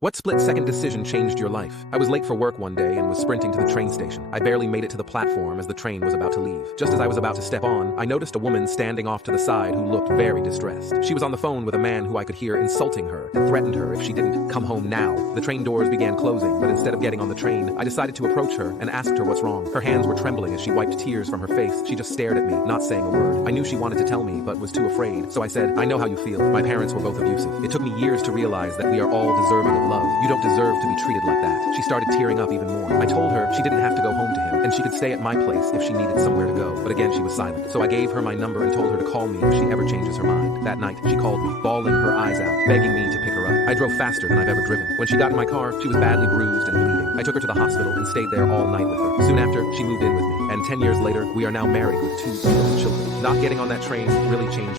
What split-second decision changed your life? I was late for work one day and was sprinting to the train station. I barely made it to the platform as the train was about to leave. Just as I was about to step on, I noticed a woman standing off to the side who looked very distressed. She was on the phone with a man who I could hear insulting her and threatened her if she didn't come home now. The train doors began closing, but instead of getting on the train, I decided to approach her and asked her what's wrong. Her hands were trembling as she wiped tears from her face. She just stared at me, not saying a word. I knew she wanted to tell me, but was too afraid. So I said, "I know how you feel. My parents were both abusive. It took me years to realize that we are all deserving of love. You don't deserve to be treated like that." She started tearing up even more. I told her she didn't have to go home to him, and she could stay at my place if she needed somewhere to go. But again, she was silent. So I gave her my number and told her to call me if she ever changes her mind. That night, she called me, bawling her eyes out, begging me to pick her up. I drove faster than I've ever driven. When she got in my car, she was badly bruised and bleeding. I took her to the hospital and stayed there all night with her. Soon after, she moved in with me, and 10 years later, we are now married with 2 beautiful children. Not getting on that train really changed